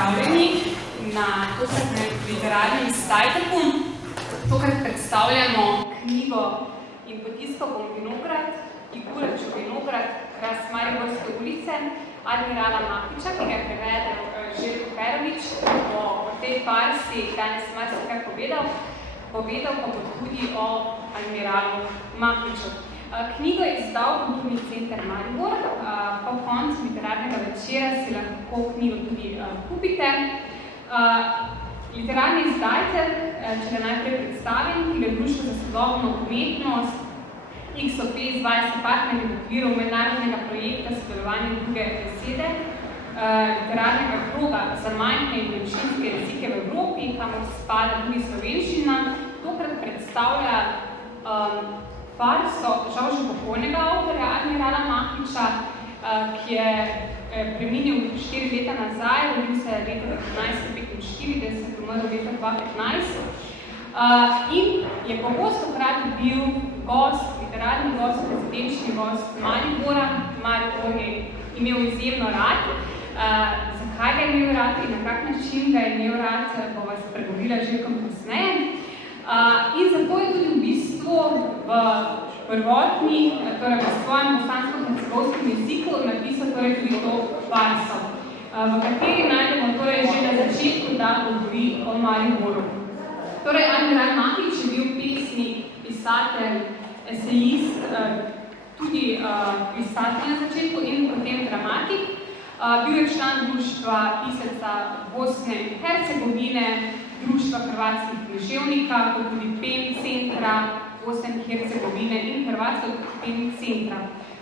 pozdravljeni na tokratnem literarnem Stajteku. Tokrat predstavljamo knjigo In potiskal bom vinograd, Iguraču vinograd, Kras Mariborske ulice, admirala Mahniča, ki ga je prevedel Željko Perovič. O tej farsi danes marsikaj povedal pa bo tudi o admiralu Mahniču. Knjigo je izdal Kulturni center Maribor, po koncu literarnega večera si lahko knjigo tudi kupite. Literarni izdajatelj, če ga najprej predstavim, ki je Društvo za sodobno umetnost, XOP izvaja se partnerji v okviru mednarodnega projekta sodelovanja druge besede, literarnega kroga za majhne in manjšinske jezike v Evropi, kamor spada tudi slovenščina. Tokrat predstavlja farso žal že pokojnega avtorja admirala Mahniča, ki je preminil 4 leta nazaj, rodil se leta 1945, umrl leta 2015 in je pogostokrat bil gost, literarni gost, rezidenčni gost Maribora. Maribor je imel izjemno rad. Zakaj ga je imel rad in na kak način ga je imel rad, bo vas pregovorila Željkom kasneje. In zato je tudi v bistvu v prvotni, torej v svojem bosansko-hercegovskem jeziku napisal torej tudi to farso, v kateri najdemo torej že na začetku, da govori o Mariboru. Torej, admiral Mahnič je bil pesnik, pisatelj, esejist, tudi pisatelj na začetku in potem dramatik. Bil je član društva piseca Bosne in Hercegovine, Društva hrvatskih književnika, kot tudi PEN centra Bosne in Hercegovine in Hrvatskega PEN centra.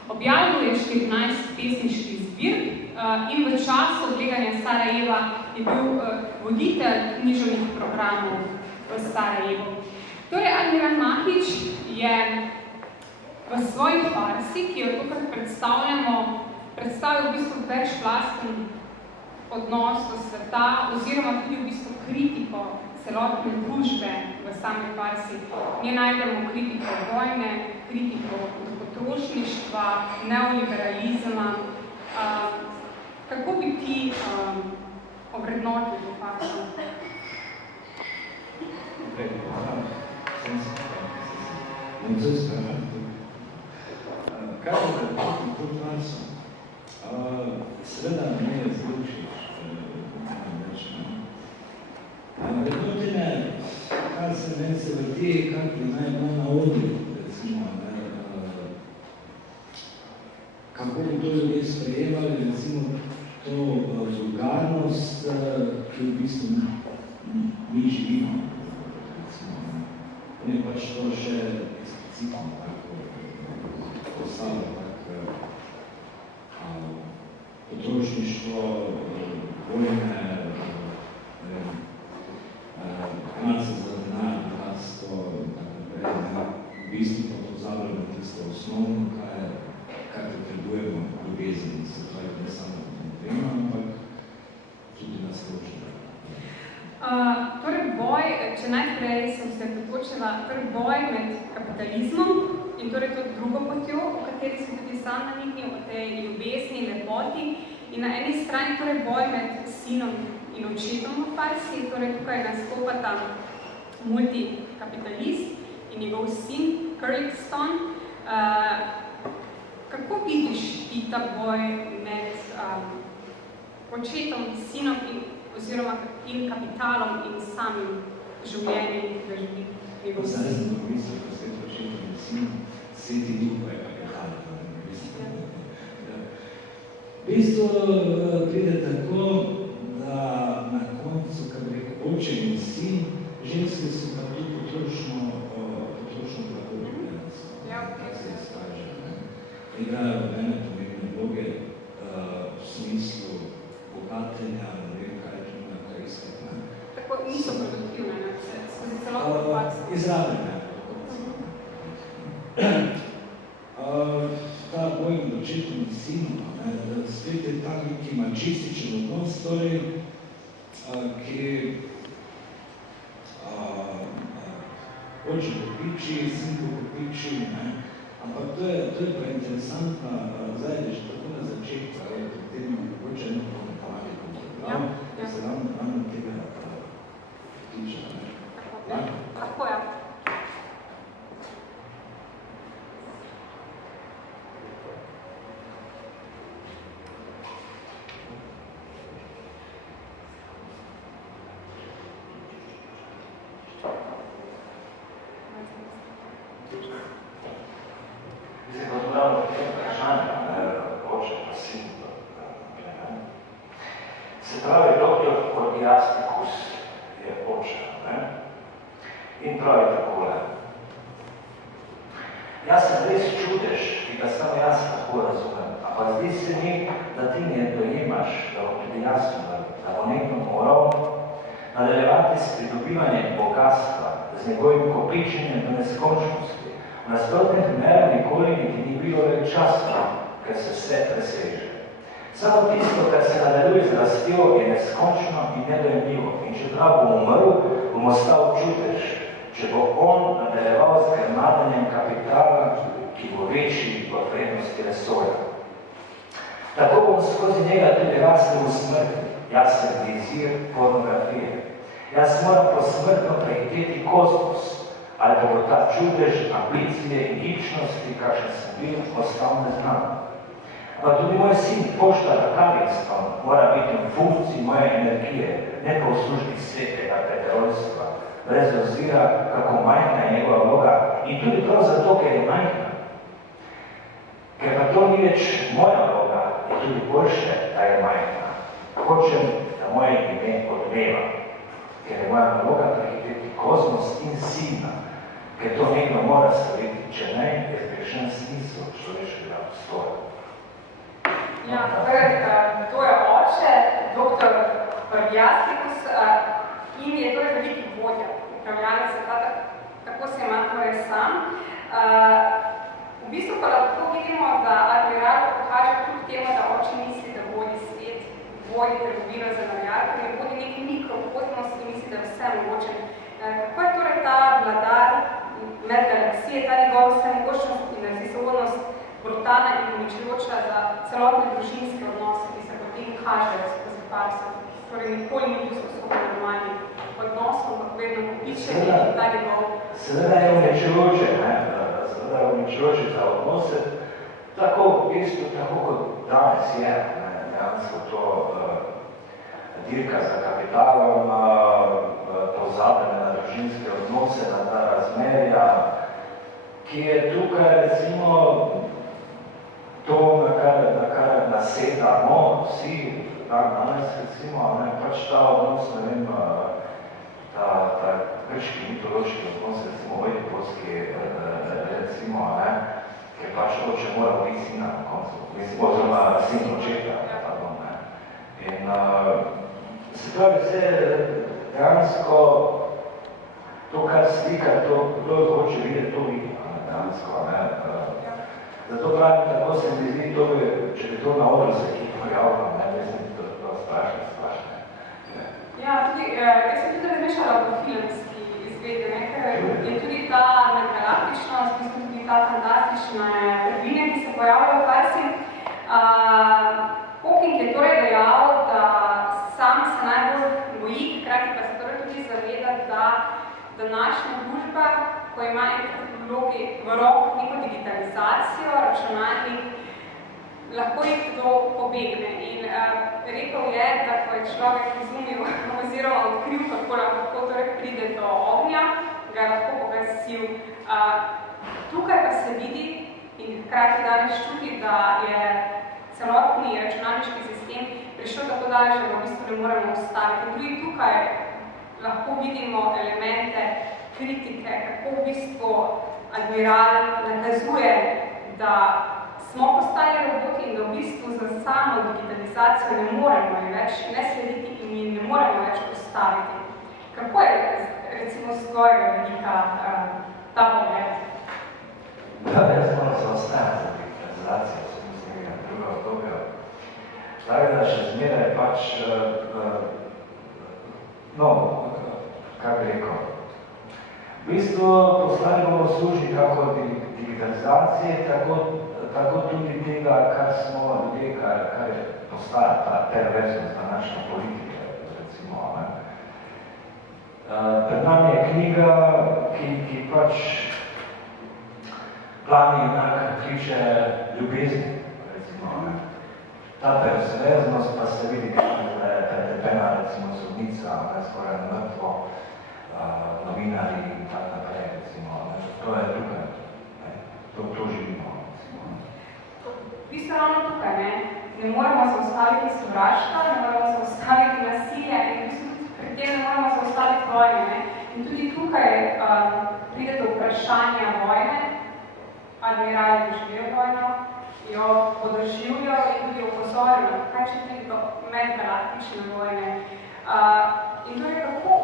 Objavil je 14 pesniških zbirk in v času obleganja Sarajeva je bil voditelj književnih programov v Sarajevu. Torej, admiral Mahnič je v svoji farsi, ki jo tukaj predstavljamo, predstavil v bistvu večplasten odnos do sveta oziroma tudi v bistvu kritiko celotne družbe v sami farsi. Nje najdemo kritiko vojne, kritiko potrošništva, neoliberalizma. Kako bi ti ovrednotili to farso? Kaj je to farso? Seveda ne je zvučiš, vrednotine, kar se meni se vrti, kar bi naj bilo na odru, recimo, kako bi to ljudje sprejemali, recimo to vulgarnost, ki v bistvu mi živimo, recimo, ne pač to še eksplicitno tako postavlja, potrošništvo, vojne, nace za denar, bogatstvo in tako naprej. V bistvu pa pozabljamo tisto osnovno, kar potrebujemo ljubezen. Se pravi, ne samo vojno, ampak tudi na splošno. Torej boj, če najprej sem se potočila, torej boj med kapitalizmom in torej to drugo potjo, o kateri sem tudi sam naniknil, o tej ljubezni, lepoti, in na eni strani torej boj med sinom in očetom v farsi, torej tukaj nastopata multikapitalist in njegov sin, Curlingston. Kako vidiš ti ta boj med očetom, sinom oziroma in kapitalom in samim življenjem, ki ga živi njegov sin? Zdaj sem pomislil, da svet očetom in sin, sveti duh pa je kapital. V bistvu pride tako, da na koncu, kad reko oče in sin, ženske so pa tudi potrošno blagodobnost. Kaj se izkaže. Igrajo ene pomembne vloge v smislu bogatenja, ne vem kaj je tudi na koristiti. Tako niso produktivne, ne? Skozi celotno farso. Izravljene. Ta boj med očetom in sinom, spet je ta neki mačističen odnos, torej, ki oče popiči, sin popiči, ampak to je pa interesantna, zdaj je že tako na začetku, potem mogoče eno komentarje, da se nam tega tiče. Lahko, ja. Mislim, da to damo v tem vprašanju, oče pa sin. Se pravi, doktor Orgiastikus je oče, in pravi takole. Jaz sem res čudež, ki ga samo jaz tako razumem, ampak zdi se mi, da ti ne dojemaš, da bo tudi jasno, da bo nekdo moral nadaljevati s pridobivanjem bogatstva, z njegovim kopičenjem do neskončnosti. V nasprotnem primeru nikoli niti ni bilo več časno, ker se vse preseže. Samo tisto, kar se nadaljuje z rastjo, je neskončno in nedojemljivo. In če prav bo umrl, bomo ostal čudež, če bo on nadaljeval z grmadanjem kapitala, ki bo večji od vrednosti resorja. Tako bom skozi njega tudi rastel v smrti. Jaz sem vizir pornografije. Jaz moram posmrtno prehiteti kozmos, ali pa bo ta čudež, ambicije in gičnosti, kakšen sem bil, ostal neznan. Pa tudi moj sin poštar Kavinston mora biti v funkciji moje energije, ne pa v službi svetega preterojstva, brez ozira, kako majhna je njegova vloga in tudi prav zato, ker je majhna. Ker pa to ni več moja vloga, je tudi boljše, da je majhna. Hočem, da moje ime odmeva, ker je moja vloga prehiteti kozmos in sina, ker to nekdo mora storiti, če ne, je zgrešen smisel človeškega obstoja. Ja, to je oče, doktor Orgiastikus, in je torej veliki vodja, upravljalec sveta, tako se ima torej sam. V bistvu pa lahko vidimo, da admiral pokaže kljub temu, da oče misli, da vodi svet, vodi trgovino za navijače, vodi neki mikrokozmos in misli, da je vse mogoče. Kako je torej ta vladar med galaksije, ta njegova vsemogočnost in narcisovnost brutalna in uničujoča za celotne družinske odnose, ki se potem kažejo skozi farso, torej nikoli ni bil sposoben normalnih odnosov, ampak vedno kopičen in ta njegov. Seveda je uničujoče, seveda je uničujoče za odnose, tako v bistvu, tako kot danes je, dejansko to dirka za kapitalom, pozabljene na družinske odnose, na ta razmerja, ki je tukaj recimo to, na kar nasedamo vsi danes, recimo, pač ta odnos, ne vem, ta grški mitološki odnos, recimo oedipolski, recimo, ker pač oče mora biti sina na koncu, mislim, oziroma sin očeta, pardon, in se pravi vse dejansko to, kar slika, to, kdo hoče videti, to vidi, dejansko, zato pravim, tako se mi zdi, to bi, če bi to na odru se ki pojavljal, mislim, to strašno. Ja, tudi, jaz sem tudi razmišljala o filmski izvedbe, ker je tudi ta galaktičnost, mislim tudi ta fantastične prvine, ki se pojavljajo v farsi. Hawking je torej dejal, da sam se najbolj boji, hkrati pa se torej tudi zaveda, da današnja družba, ko ima vlogi v rokah neko digitalizacijo, računalnik, lahko jih to pobegne. In rekel je, da ko je človek izumil oziroma odkril, kako lahko torej pride do ognja, ga je lahko pogasil. Tukaj pa se vidi in hkrati danes čuti, da je celotni računalniški sistem prišel tako daleč, da v bistvu ne moremo ustaviti. In tudi tukaj lahko vidimo elemente kritike, kako v bistvu admiral nakazuje, da smo postali roboti in da v bistvu za samo digitalizacijo ne moremo več ne slediti in ne moremo več postaviti. Kako je recimo z tvojega vidika ta pogled? Jaz moram se ostajati za digitalizacijo, se mislim, da druga obdobja. Tako da še zmeraj pač, kaj bi rekel, v bistvu postali bomo služni kako digitalizacije, tako tudi tega, kar smo ljudje, kar je postala ta perverznost današnja politika. recimo. Ne. Pred nami je knjiga, ki pač glavni junak kliče ljubezni, recimo. Ne. Ta perverznost pa se vidi, da je pretepena, recimo, sodnica, ne, skoraj mrtvo, novinarji in tako naprej, recimo. Ne. To je tukaj, ne. To živimo, recimo. Vi ste ravno tukaj, ne? Ne moramo zaustaviti sovraštva, ne moramo zaustaviti nasilja in pri tem ne moramo zaustaviti vojne, ne? In tudi tukaj pride do vprašanja vojne, admirali doživijo vojno, jo podoživljajo in tudi opozorijo, kaj če pride do medgalaktične vojne. In torej, kako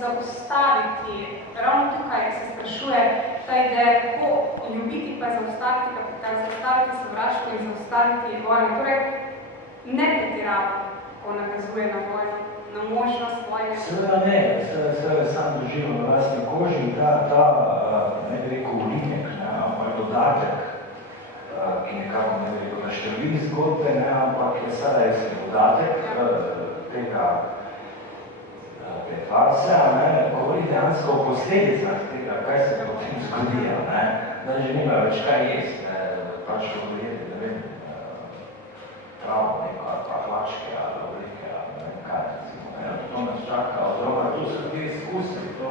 zaustaviti, ravno tukaj se sprašuje ta ideja, kako ljubiti pa zaustaviti kapital, zaustaviti sovraštvo in zaustaviti vojno. Torej, ne pretirava, ko nakazuje na vojno, na možnost vojne. Seveda ne, seveda sam doživel na vlastni koži in ta ne bi rekel ulinek, ampak dodatek, ki nekako ne bi rekel naštevi zgodbe, ne, ampak je sarajevski dodatek te farse, govori dejansko o posledicah tega, kaj se potem zgodijo, da že nimajo več kaj jesti, pač pogledati, ne vem, travo neko, ali pa hlačke, ali oblike, ali ne vem kaj, to nas čaka, oziroma to so tudi izkusili, to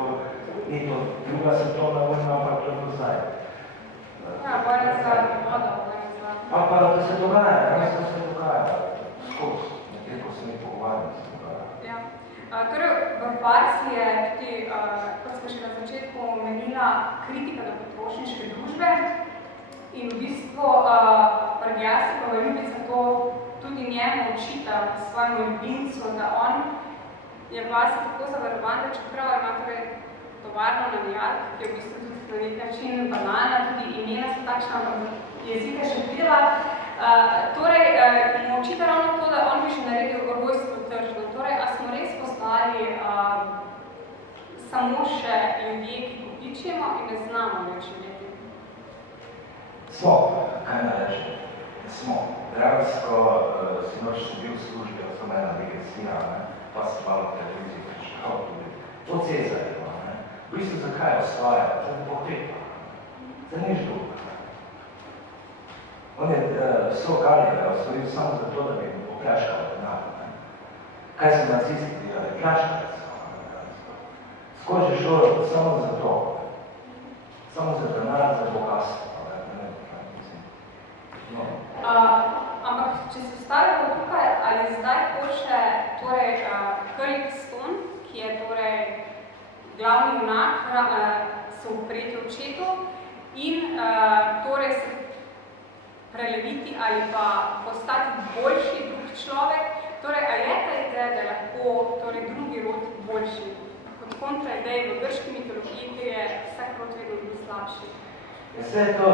ni to druga svetovna vojna, ampak to je to zdaj. Ja, vojna za vodo, vojna za... Pa da se dogaja, to se dogaja, skozi, nekaj, ko se mi pogovarjali, se dogaja. Ja. Torej, v farsi je tudi, kot smo še na začetku omenila, kritika do potrošniške družbe in v bistvu Prgjasikova ljubica to tudi njemu očita svojemu ljubimcu, da on je vasi tako zavarovan, da čeprav ima torej tovarno navijalk, ki je v bistvu tudi na nek način banalna, tudi imena so takšna, jezika še dela. Torej, mu očita ravno to, da on bi še naredil rojstvo tržno. Torej, a smo res postali samo še ljudje, ki kopičimo in ne znamo več živeti? Smo, kaj ne reči? Smo. Dejansko sinoč sem bil v službi, da sem ena digresija, pa sem malo televiziji prišel tudi. To Cezarjevo, v bistvu zakaj osvaja? To je pohlepa. To je nič drugo. On je vso Galijeve osvojil samo zato, da bi poplaškal denar. Kaj so nacisti delali? Plaškali so. Skoči šlo samo za to. Samo za denar, za bogatstvo. Ampak, če se stavimo tukaj, ali zdaj hoče torej Curly Stone, ki je torej glavni junak, se upreti očetu in torej se preleviti ali pa postati boljši drug človek. Torej, a je ta ideja, da je lahko torej, drugi rod boljši? Kot kontra ideji v grški mitologiji, ki je vsak rod vedno bil slabši. Vse to,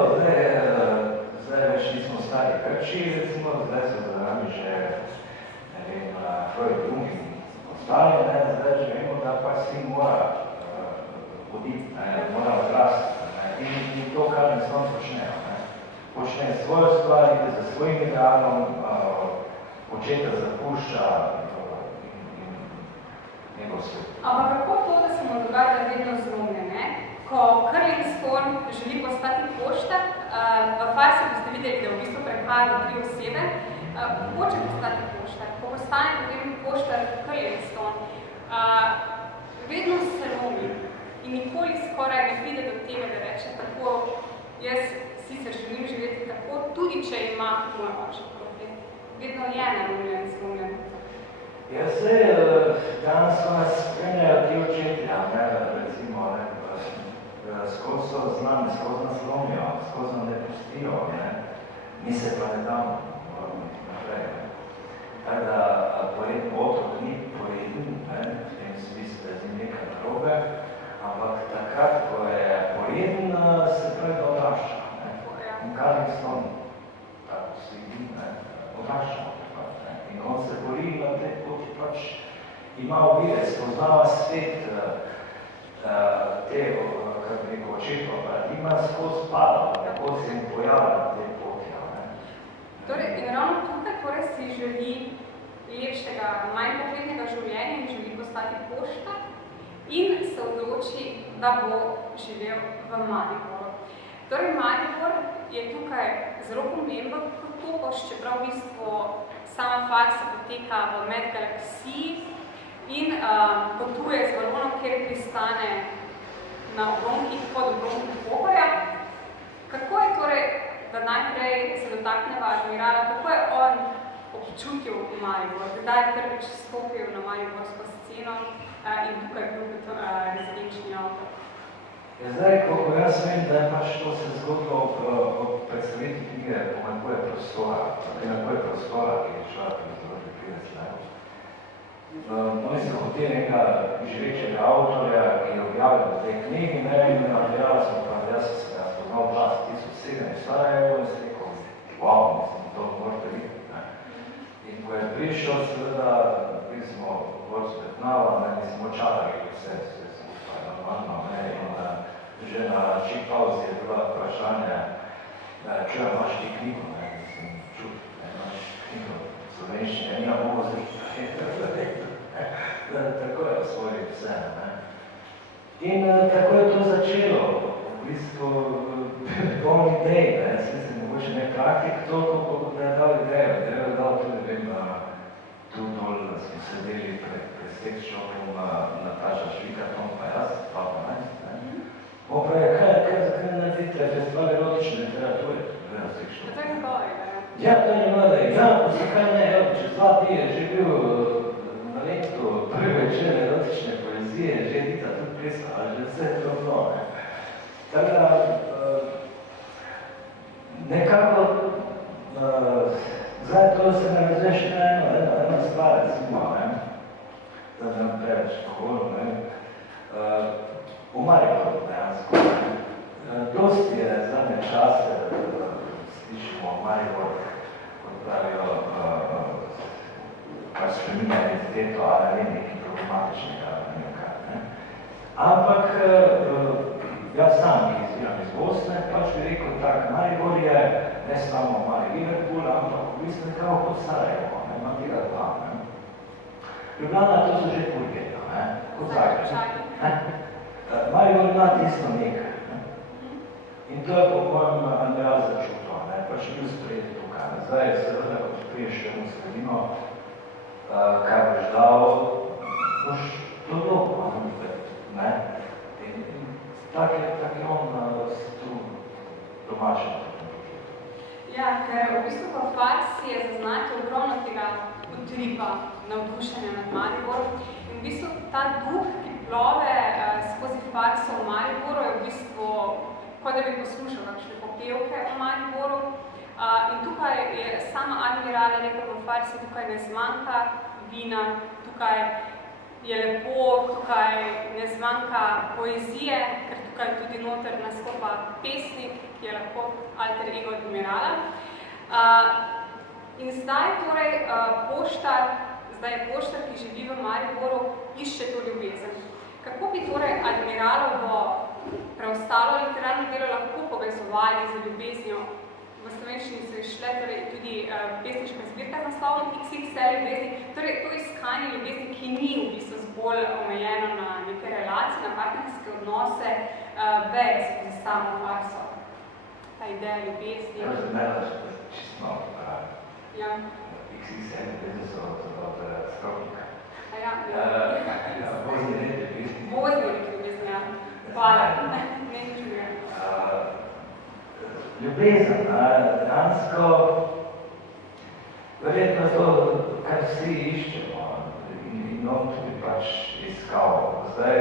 zdaj več nismo stari Grči, recimo, zdaj so za nami že, ne vem, Freud, Jung in ostali, zdaj že vemo, da pa si mora hoditi, mora odrasti. In to, kar ne smo počnejo. Počne svojo stvar, ide za svojim idealom, očeta zapušča in njegov svet. Ampak kako to, da se mu dogaja vedno zlomlje, ne? Ko Curly Stone želi postati poštar, v farsi boste videli, da v bistvu prehaja do 3 osebe, hoče postati poštar. Ko postane potem poštar Curly Stone, vedno se lomi in nikoli skoraj ne pride do tega, da reče tako, jaz sicer želim živeti tako, tudi če ima moj oče proti. Vedno je nelomljen, zlomljen. Ja, se danes so nas spremljajo ti očetja, recimo, skozi so z nami, skozi nas lomijo, skozi nam ne pustijo, mi se pa ne damo, moramo iti naprej. Tako da otrok ni poreden, v tem smislu, da je z njim nekaj narobe, ampak takrat, ko je poreden, se pravi, da odrašča. In Curly Stone, tako se vidi, odraščamo. In on se bori na tej poti, pač ima ovire, spoznava svet te, kako bi rekel, očetov, ima skozi padal, neko se jim pojavlja na tej poti. Torej, in ravno tukaj si želi lepšega, manj pokretnega življenja in želi postati poštar in se odloči, da bo živel v Mariboru. Torej, Maribor je tukaj zelo pomemben potopoš, čeprav v bistvu sama faksa poteka v medgalaksiji in potuje z balonom, kjer pristane na obronkih pod obronkih Pohorja. Kako je torej, da najprej se dotakneva admirala, kako je on občutil v Maribor, kdaj je prvič stopil na mariborsko sceno in tukaj bil rezidenčni avtor? Zdaj, ko jaz vem, da je pač to se zgodilo ob predstavitvi knjige Pomanjkuje prostora, ki je šla pri Združbi 50 let. Oni so hoteli nekega živečega avtorja, ki je objavil v tej knjigi, in materiala sem pa, jaz sem se spoznal 2007 in Sarajevo in se rekel, wow, mislim, to morate videti. In ko je prišel, seveda, bili smo bolj spetnava, in smo očarali vse skupaj, normalno, in že na čipauzi je bila vprašanje, če imaš ti knjigo, mislim, čut, imaš knjigo slovenščine, nima mogo tako je osvojil vse. In tako je to začelo, v bistvu poln idej, sicer mogoče ne praktik, toliko, da je dal idejo, da je dal tudi, vem, tu dol, da smo sedeli pred sex-shopom Nataša Švika, Tom pa jaz, pa 12, on pravi, zakaj naredite festival erotične literature? To je nekaj, ja, to je nekaj, ja, zakaj ne, čez 2 dni je že bil na letu prvi večer erotične poezije, že Dita tudi pisala, že vse to bilo, Tako da, nekako, zdaj to se navezuje še na eno stvar, recimo, da nam preveč pogovorno, v Mariboru dejansko. Dosti je zadnje čase, slišimo Maribor, kot pravijo, kar spreminja identiteto, ali ne nekaj problematičnega, Ampak jaz sam, ki izviram iz Bosne, pač bi rekel tak, Maribor je ne samo mali Liverpool, ampak v bistvu nekako kot Sarajevo, ima tega 2. Ljubljana, to so že Pulgeta, kot Zagreb. Maribor ima tisto nekaj. In to je po mojem Andreja začutil, pač bil sprejet tukaj. Zdaj je seveda, kot priješ še Mussolino, kaj boš dal, boš to dobro, ne? In tak je on tu domačen. Ja, ker v bistvu v farsi je zaznati ogromno tega utripa, navdušenja nad Mariborom. In v bistvu ta duh, ki plove skozi farso v Mariboru, je v bistvu, kot da bi poslušal kakšne popevke o Mariboru. In tukaj je sama admirala rekel v farsi, tukaj ne zmanjka vina, tukaj je lepo, tukaj ne zmanjka poezije, ker tukaj tudi noter nastopa pesnik, ki je lahko alter ego admirala. In zdaj torej zdaj je poštar, ki živi v Mariboru, išče to ljubezen. Kako bi torej admiralovo preostalo literarno delo lahko povezovali z ljubeznijo? V slovenščini so išle torej tudi pesniška zbirka z naslovom XXL ljubezni, torej to iskanje ljubezni, ki ni v bistvu zbolj omejeno na neke relacije, na partnerske odnose, veje skozi samo farso. Ta ideja ljubezni. Ja, razumela, že čisto malo pravi. Ja. XXL ljubezni so od Stropnika. Ja. Vozni red ljubezni. Vozni red ljubezni, ja. Hvala. Ne čujem. Ljubezen, dejansko, verjetno to, kar vsi iščemo in on tudi pač iskal. Zdaj,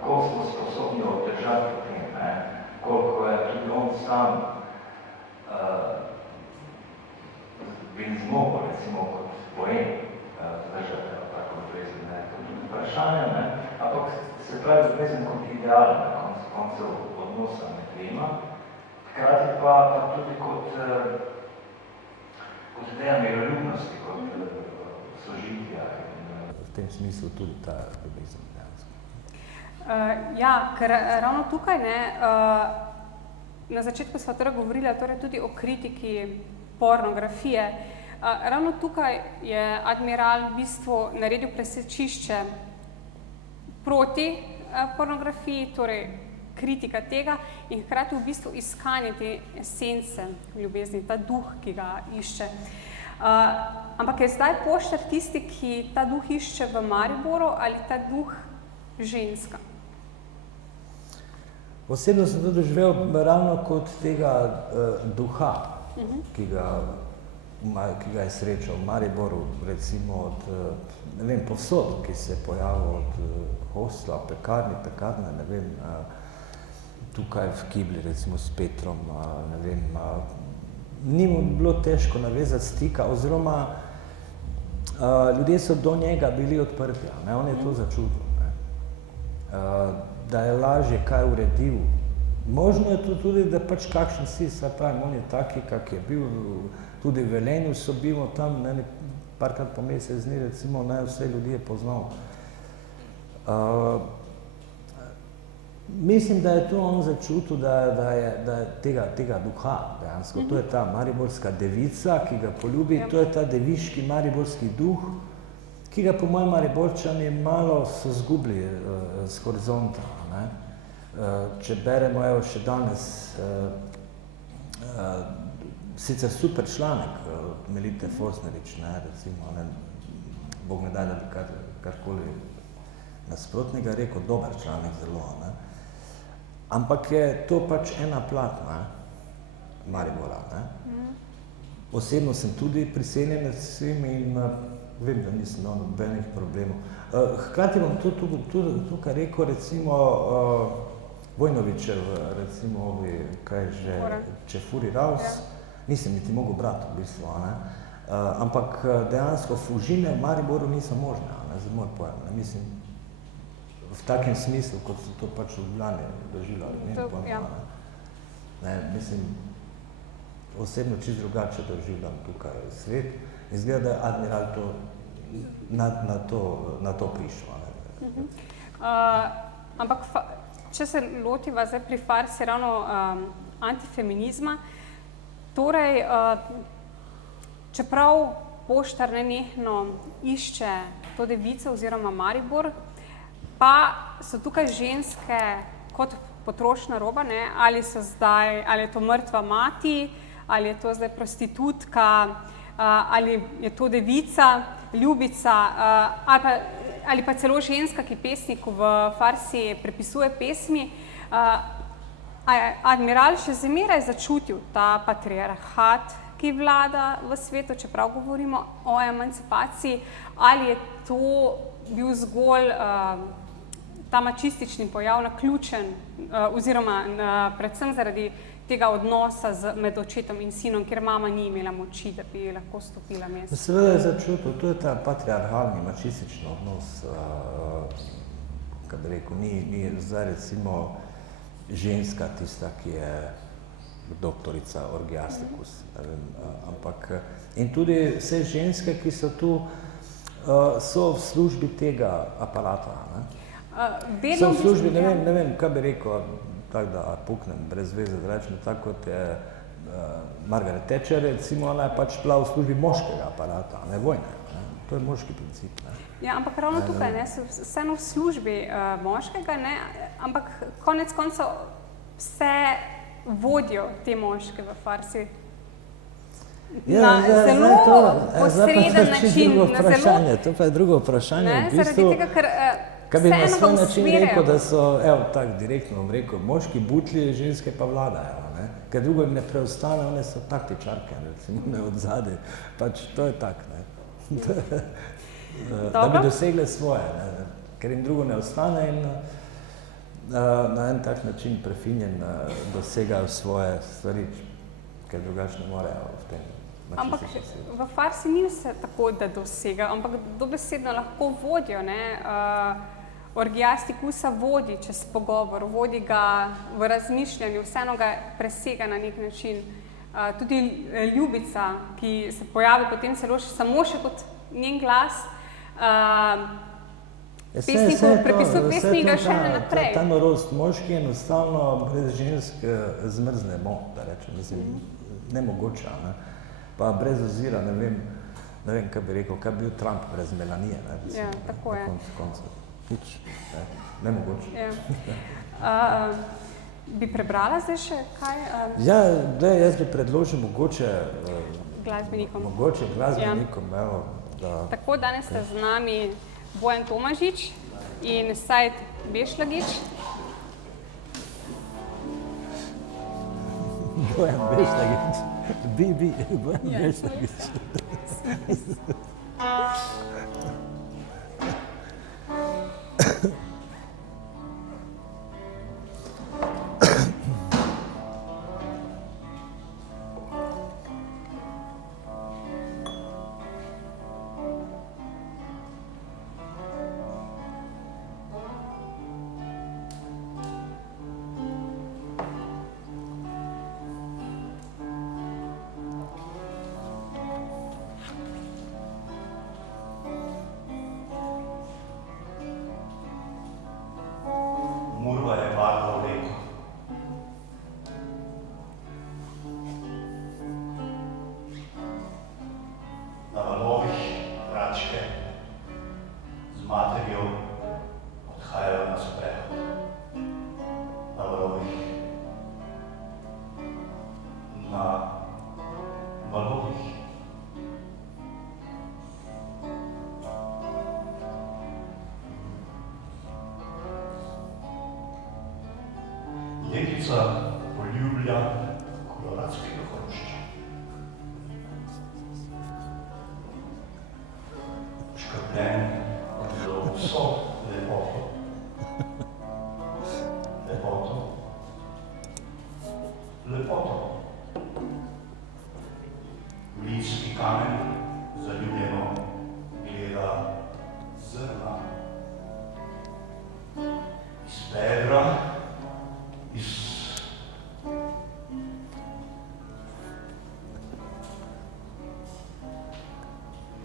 koliko smo sposobni obdržati v tem, koliko je tudi on sam bil zmogel, recimo kot poem, zdržati tako ljubezen, to tudi vprašanje, ampak se pravi ljubezen kot ideal na koncev odnosa med dvema, hkrati pa tudi kot ideja miroljubnosti, kot sožitja in v tem smislu tudi ta ljubezen dejansko. Ja, ker ravno tukaj, na začetku sva torej govorila tudi o kritiki pornografije. Ravno tukaj je admiral v bistvu naredil presečišče proti pornografiji, torej kritika tega in hkrati v bistvu iskanje te esence ljubezni, ta duh, ki ga išče. Ampak je zdaj Poštar tisti, ki ta duh išče v Mariboru ali ta duh ženska? Osebno sem to doživel ravno kot tega duha, ki ga je srečal v Mariboru, recimo od, ne vem, povsod, ki se je pojavil od hostla, pekarne, ne vem, tukaj v Kibli, recimo s Petrom, ne vem, ni mu bilo težko navezati stika, oziroma ljudje so do njega bili odprti, ne, on je to začutil, ne, da je lažje kaj uredil. Možno je to tudi, da pač kakšen si, saj pravim, on je taki, kak je bil, tudi v Velenju so bili tam, ne, parkrat po mesec dni, recimo, naj vse ljudi je poznal. Mislim, da je to on začutil, da je tega duha dejansko. To je ta mariborska devica, ki ga poljubi, to je ta deviški mariborski duh, ki ga po mojem Mariborčani malo so zgubili z horizonta, ne. Če beremo, evo, še danes, sicer super članek od Melite Forsnerič, ne, recimo, ne, Bog ne daj, da bi karkoli nasprotnega rekel, dober članek zelo, ne. Ampak je to pač ena plat, ne, Maribora, ne. Osebno sem tudi priseljenec s svim in vem, da nisem imel nobenih problemov. Hkrati bom tukaj rekel, recimo, Vojnovičev, recimo, kaj že, Čefuri Raus, nisem niti mogel brati v bistvu, ne. Ampak dejansko fužine v Mariboru niso možne, ne, za moj pojem, ne, mislim, v takem smislu, kot so to pač v Ljubljani doživljali, ne pojma, ne. Mislim, osebno čisto drugače doživljam tukaj svet. Izgleda, da je admiral na to prišel. Ampak, če se lotiva zdaj pri farsi ravno antifeminizma, torej, čeprav Poštar nenehno išče to devico oziroma Maribor, pa so tukaj ženske kot potrošna roba, ne, ali je to mrtva mati, ali je to zdaj prostitutka, ali je to devica, ljubica, ali pa celo ženska, ki pesniku v farsi prepisuje pesmi. Admiral še zmeraj začutil ta patriarhat, ki vlada v svetu, čeprav govorimo o emancipaciji, ali je to bil zgolj ta mačistični pojav naključen, oziroma predvsem zaradi tega odnosa med očetom in sinom, ker mama ni imela moči, da bi lahko stopila mesto. Seveda je začutil, to je ta patriarhalni, mačistični odnos, kaj bi rekel, ni zdaj recimo ženska tista, ki je doktorica Orgiastikus, ampak in tudi vse ženske, ki so tu, so v službi tega aparata, ne? So v službi, ne vem, kaj bi rekel, tako da puknem brez veze, da rečem, tako kot je Margaret Thatcher, recimo, ona je pač bila v službi moškega aparata, ne vojne, ne? To je moški princip, ne? Ja, ampak ravno tukaj, ne, so vseeno v službi moškega, ne, ampak konec koncev vse vodijo te moške v farsi. Na zelo posreden način, to pa je drugo vprašanje, v bistvu. Zaradi tega, ker kaj bi na svoj način rekel, da so, evo, tako direktno bom rekel, moški butli, ženske pa vladajo, ne? Ker drugo jim ne preostane, one so taktičarke, recimo, ne od zadaj, pač to je tak, ne? Da bi dosegle svoje, ne? Ker jim drugo ne ostane in na en tak način prefinjen dosegajo svoje stvari, ker drugače ne morejo v tem. Ampak v farsi ni vse tako, da dosegajo, ampak dobesedno lahko vodijo, ne? Orgiastikusa vodi čez pogovor, vodi ga v razmišljanju, vseeno ga presega na nek način. Tudi ljubica, ki se pojavi potem celo samo še kot njen glas, pesniku prepisuje pesmi in ga še ne naprej. Ta norost moški enostavno brez žensk zmrznemo, da rečem, mislim, nemogoča, ne? pa brez ozira, ne vem, kaj bi rekel, kaj bi bil Trump brez Melanije, ne, mislim, Ja, tako je. na koncu. Nič, ne, nemogoče. Ja. Bi prebrala zdaj še kaj? Ja, glej, jaz bi predložil mogoče Glasbenikom. Evo, da... Tako, danes sta z nami Bojan Tomažič in Said Bešlagič. Bojan Bešlagič. Bojan Bešlagič. Deklica poljublja koloradskega hrošča. Škrpljen do vso lepoto. Mlinski kamen zaljubljeno gleda zrna. Iz bedra, iz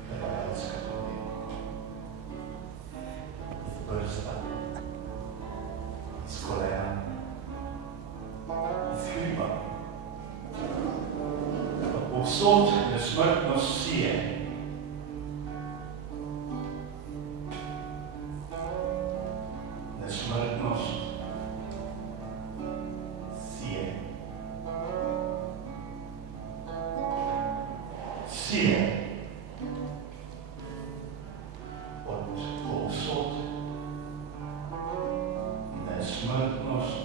prevajalske tudi. Iz prsta, iz kolena, iz hriba. Povsod nesmrtnost sije. Nesmrtnost sije. Sije. Od povsod nesmrtnost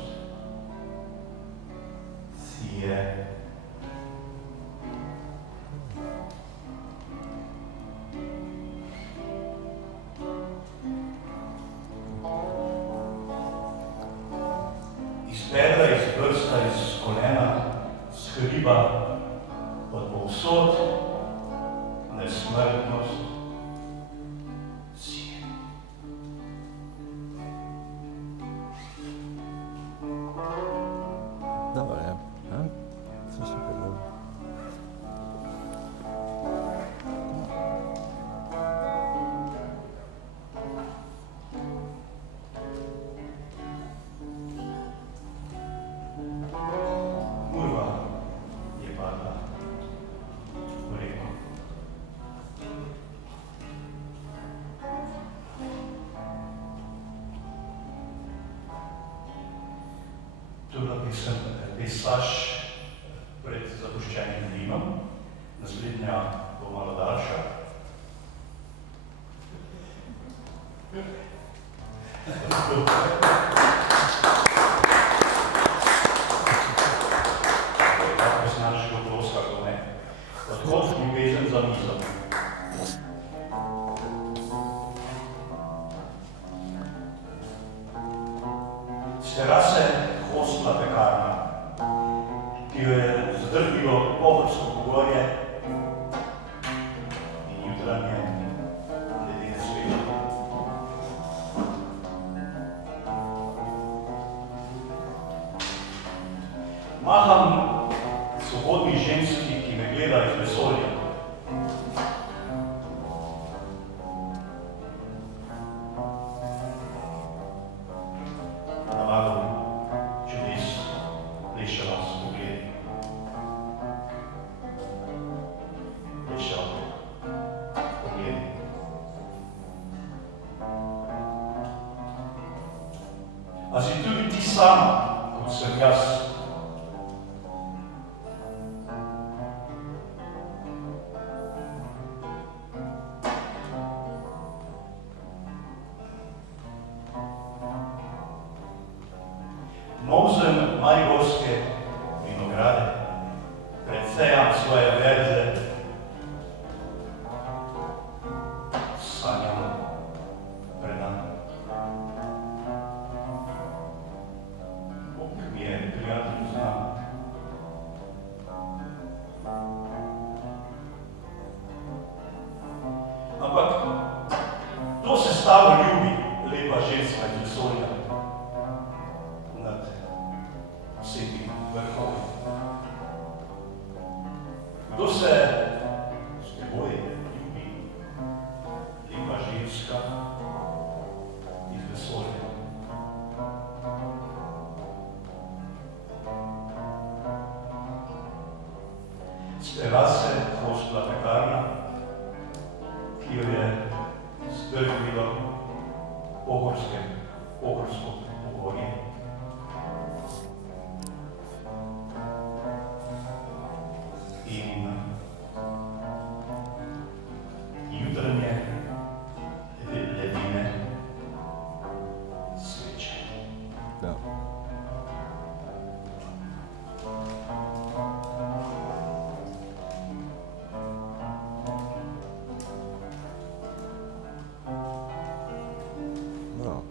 sije. Iz bedra, iz prsta, iz kolena, z hriba, od povsod nesmrtnost sije. Dobro, ja. Sem še predložil. Murva je padla v reko. To je bila pesem Pesaž pred zapuščenim Rimom, naslednja bo malo daljša. Našega ploska, ko ne. Odkot ljubezen za mizo. S terase hostla pekarna, ki jo je zadrhnilo pohorsko pogorje in jutranje ledene sveče. Maham svobodni ženski, ki me gleda iz vesolja. Navadom čudes plešala s pogledi. sama, kot sem jaz. Molzem mariborske vinograde, predsejam svoje verze, sanjam predan. Bog mi je prijatelj znan. Ampak to se stalo ljubi, lepa ženska iz vesolja. Nad vsemi vrhovi. Kdo se s teboj ljubi, lepa ženska iz vesolja? S terase hostla pekarna, ki jo je zdrgnilo pohorsko pogorje. In jutranje ledine sveče. Ja. No.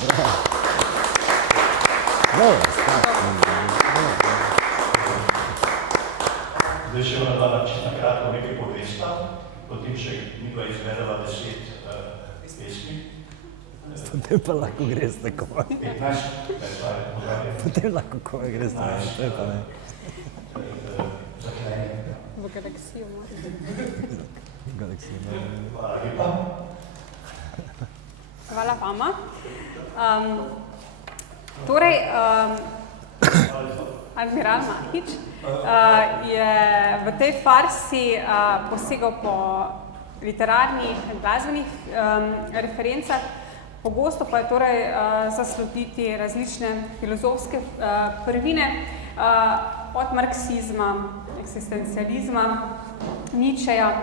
Bravo. Bravo, Zdaj še ona dala čisto na kratko nekaj povesta, potem še midva izvedela 10 pesmi. Potem pa lahko greste komaj. 15, pozdravljam. Potem lahko komaj greste, to je pa ne. Zaklenje. V galaksijo. Galaksija. Hvala lepa. Hvala vama. Torej, Admiral Mahnič je v tej farsi posegal po literarnih in glasbenih referencah, pogosto pa je torej zaslutiti različne filozofske prvine od marksizma, eksistencializma, Nietzscheja.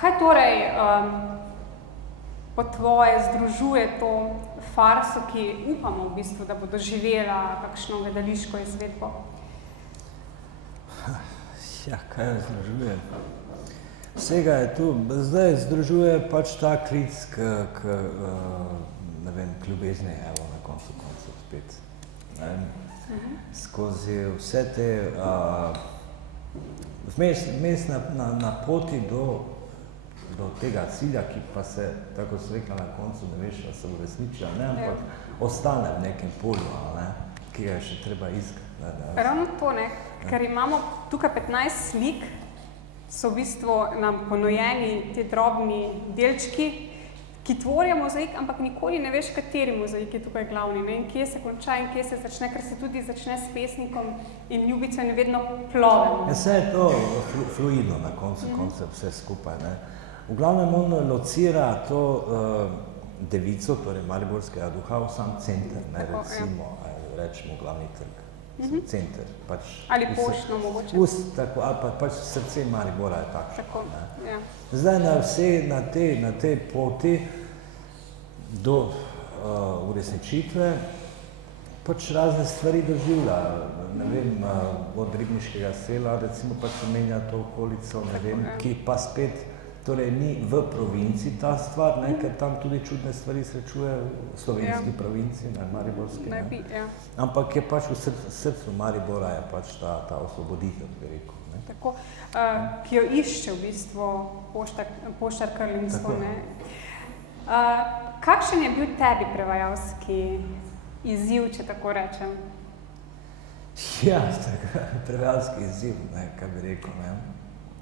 Kaj torej po tvoje združuje to farso, ki upamo v bistvu, da bo doživela kakšno gledališko izvedbo? Ja, kaj jo združuje? Vsega je tu. Zdaj združuje pač ta klic k ne vem, k ljubezni, evo, na koncu spet. Skozi vse te vmes na poti do tega cilja, ki pa se, tako so rekla na koncu, ne veš, da se bo resničila, ne, ampak ostane v nekem polju, ne, ki ga je še treba iskati. Ravno to, ne, ker imamo tukaj 15 slik, so v bistvu nam ponujeni ti drobni delčki, ki tvorijo mozaik, ampak nikoli ne veš, kateri mozaik je tukaj glavni, ne, in kje se konča in kje se začne, ker se tudi začne s pesnikom in ljubico in vedno plovem. Ja, vse je to fluidno na koncu vse skupaj, ne. V glavnem on locira to devico, torej mariborskega duha, v sam center, ne, recimo, rečemo glavni trg, center. Pač ali poštno mogoče. Tako, ali pa pač srce Maribora je takšno. Tako, ja. Zdaj na tej poti do uresničitve pač razne stvari doživlja, ne vem, od Ribniškega sela, recimo pač omenja to okolico, ne vem, ki pa spet torej ni v provinci ta stvar, ne, ker tam tudi čudne stvari srečuje v slovenski provinci, ne, mariborski, ne. Ampak je pač v srcu Maribora je pač ta osvoboditev, bi rekel, ne. Tako, ki jo išče v bistvu poštar Karlinsko, ne. Kakšen je bil tebi prevajalski izziv, če tako rečem? Ja, prevajalski izziv, ne, kaj bi rekel, ne.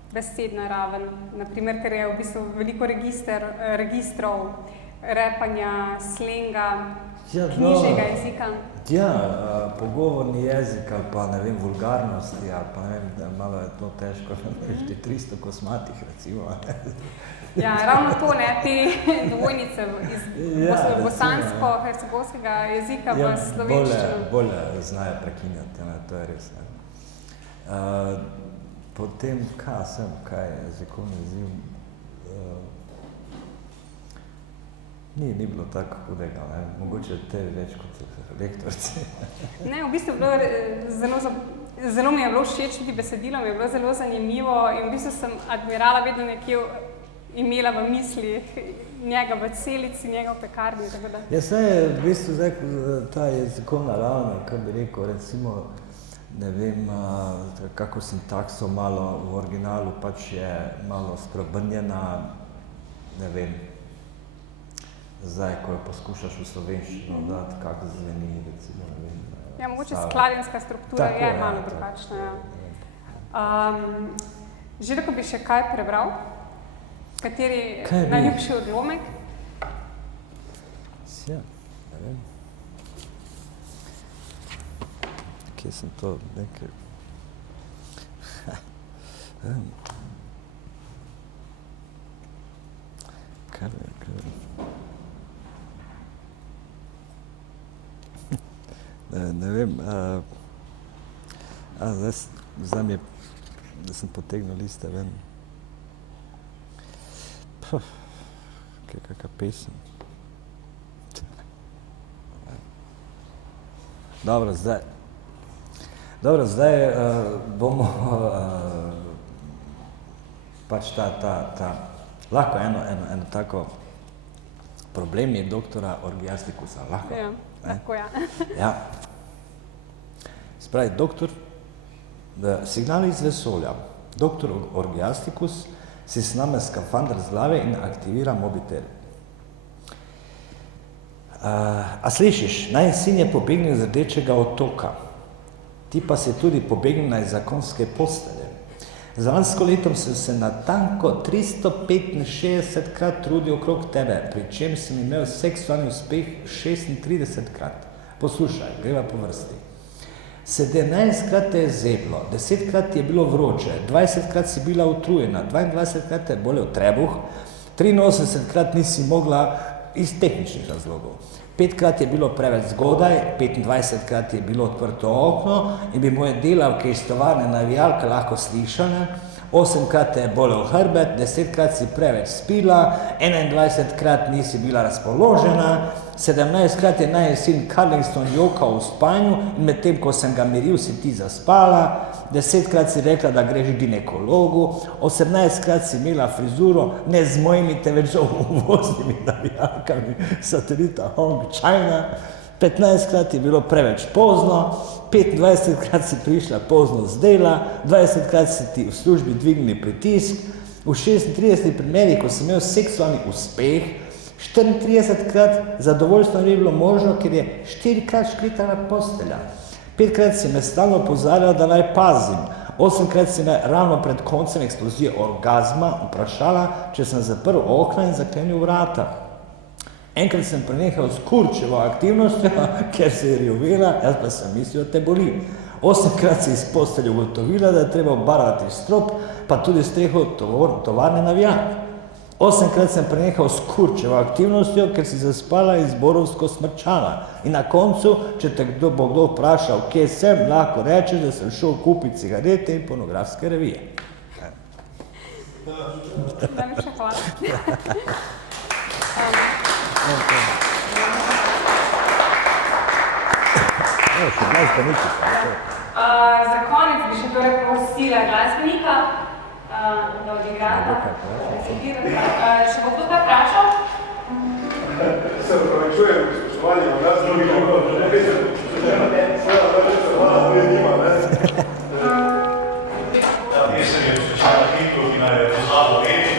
Besedna raven, naprimer, ker je v bistvu veliko registrov, repanja, slenga. knjižnega jezika? Ja, pogovorni jezik ali pa, ne vem, vulgarnosti ali pa, ne vem, malo je to težko, ti 300 kosmatih, recimo. Ja, ravno to, ne, te dvojnice iz bosansko-hercegovskega jezika v slovenščino. Bolje znajo prekinjati, ne, to je res. Potem, kaj je jezikovni izziv? Ni bilo tako hudega, ne? Mogoče tebi več kot lektorci. Ne, v bistvu zelo mi je bilo všeč, tudi besedilo mi je bilo zelo zanimivo in v bistvu sem admirala vedno nekje imela v misli njega v celici, njega v pekarni, tako da. Ja, saj je v bistvu zdaj ta jezikovna ravna, kaj bi rekel, recimo, ne vem, kako sintakso malo v originalu pač je malo spreobrnjena, ne vem, zdaj, ko jo poskušaš v slovenščino dati, kako zveni, recimo, ne vem. Ja, mogoče skladenjska struktura je malo drugačna, ja. Želel, ko bi še kaj prebral? Kateri najljubši odlomek? Ja, ne vem. Kje sem to nekaj... Kaj vem. Ne vem, zdaj mi je, da sem potegnil liste ven. Kakva pesem. Dobro, zdaj bomo pač lahko eno tako problem je doktora Orgiastikusa, lahko? Ja, lahko, ja. Ja. Spravi, doktor, signali iz vesolja. Doktor Orgiastikus si sname skafandr z glave in aktivira mobitel. A slišiš, naj sin je pobegnil z Rdečega otoka. Ti pa si tudi pobegnil iz zakonske postelje. Za lansko letom sem se natanko 365krat trudil okrog tebe, pri čem sem imel seksualni uspeh 36krat. Poslušaj, greva po vrsti. 17krat te je zeblo, 10krat je bilo vroče, 20krat si bila utrujena, 22krat te je bolel trebuh, 83krat nisi mogla iz tehničnih razlogov. 5krat je bilo preveč zgodaj, 25krat je bilo odprto okno in bi moje delavke iz tovarne navijalke lahko slišale, 8krat te je bolel hrbet, 10krat si preveč spila, 21krat nisi bila razpoložena, 17krat je naj sin Carlingston jokal v spanju in medtem, ko sem ga miril, si ti zaspala, 10krat si rekla, da greš k ginekologu, 18krat si imela frizuro, ne z mojimi, temveč uvoznimi navijalkami satelita Hong China, 15krat je bilo preveč pozno, 25krat si prišla pozno z dela, 20krat si ti v službi dvignili pritisk, v 36 primerih, ko sem imel seksualni uspeh, 34krat zadovoljstvo ni bilo možno, ker je 4krat škritala postelja. 5krat si me stalno opozarjala, da naj pazim. 8krat si me ravno pred koncem eksplozije orgazma vprašala, če sem zaprl okna in zaklenil vrata. Enkrat sem prenehal s kurčevo aktivnostjo, ker se je rjovela, jaz pa sem mislil, da te boli. 8krat si iz postelje ugotovila, da je treba obarvati strop, pa tudi streho tovarne navijalk. 8krat sem prenehal s kurčevo aktivnostjo, ker si zaspala in zborovsko smrčala. In na koncu, če te bo kdo vprašal, kje sem, lahko rečeš, da sem šel kupiti cigarete in pornografske revije. Najlepša hvala. Za konec bi še torej prosila glasbenika, da odigrata. Še bo kdo kaj vprašal? Se upravičujem, spoštovanje, od nas drugi dobro, Ta pesem je posvečena hitro, ki naj je pozvalo vedi.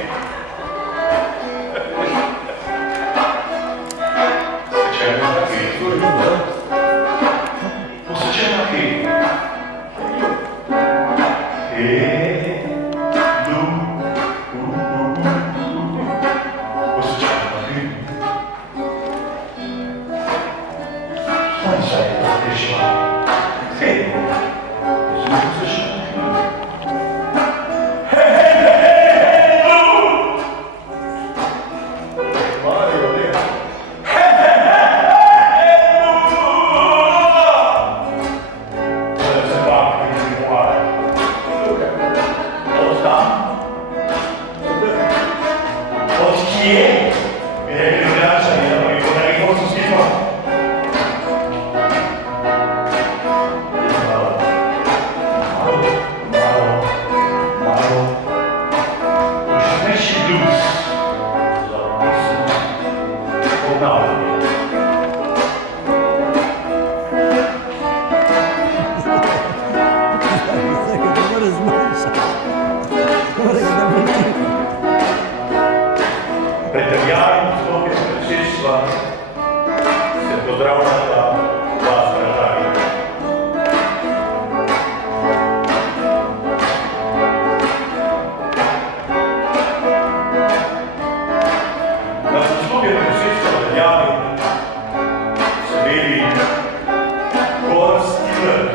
tvrd,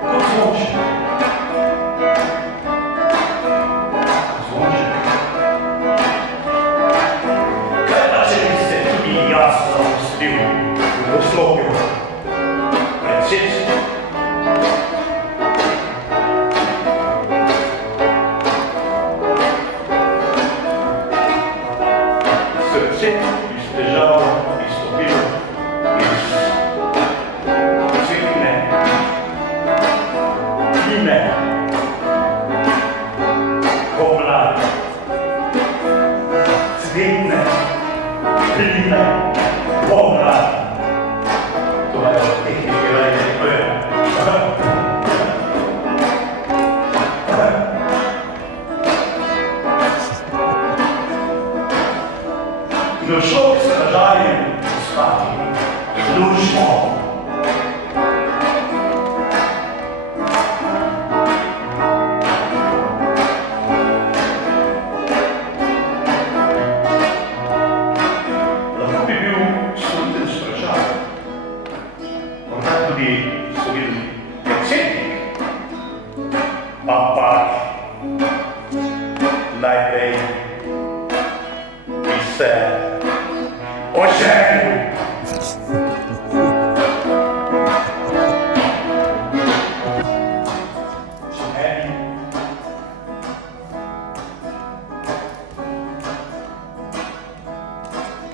kot zvonček. Zvonček. Kaj pa, če bi se tudi jaz zapustil v poslopju predsedstva? Srce iztežalo, izstopilo iz celine, plime, pomladi, cvetne, plime, pomladi. To je od tehnike, da je nekaj. In odšel se državljen spati, službo. Lahko bi bil sluten stražar, morda tudi soliden predsednik, ampak najprej bi se oženil.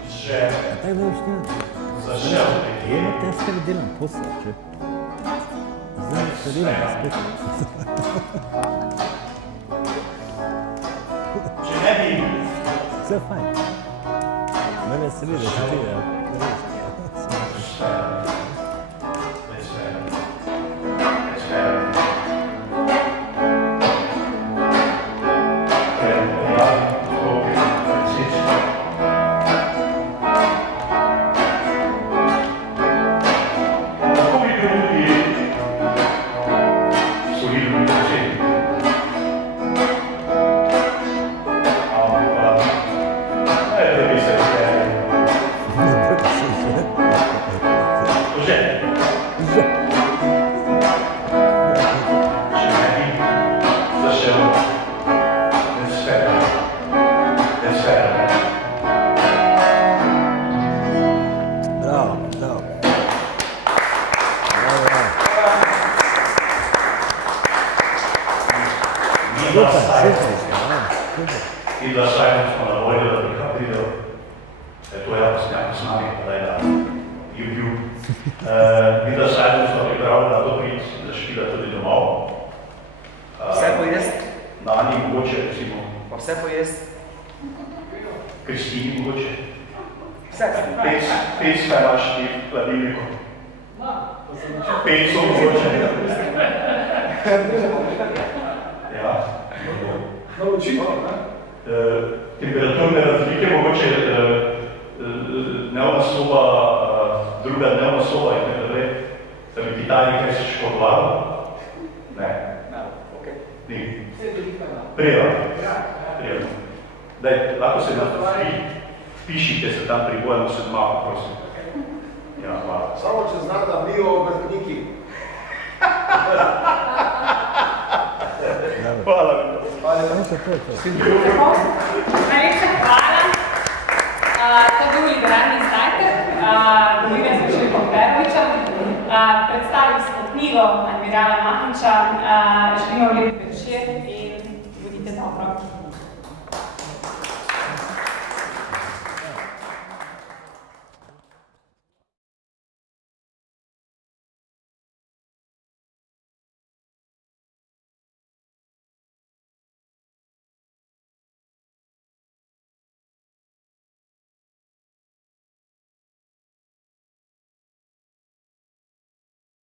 Če ne bi že zašel nekje, Težko delam posla, če. Zdaj se delam spet. če ne bi Vse je fajn. Me veseli, da se ti je. In da sajmo smo na voljo, da bi ga pridel. To je posnjak s nami, daj na YouTube. In da sajmo smo pripravili na to prid, da špila tudi domov. Vse pojest? Na Ani mogoče, recimo. Pa vse pojest? Kristini mogoče. Vse. Pes kaj imaš ti v hladilniku? Peso mogoče. Ja. Naučimo, ne? Temperaturne razlike, mogoče dnevna soba, druga dnevna soba in tako naprej, da bi Kitajni kaj se škodovalo? Ne. Okay. Ni. Prijemno. Daj, lahko se na pišite se tam pri Bojemu Sedmaku, prosim. Ja, hvala. Samo če zna, da mi o vrhniki. Hvala. Najlepša hvala. To je bil liberalni zajtrk. Govorila smo še Peroviča. Predstavili smo knjigo admirala Mahniča. Želimo lep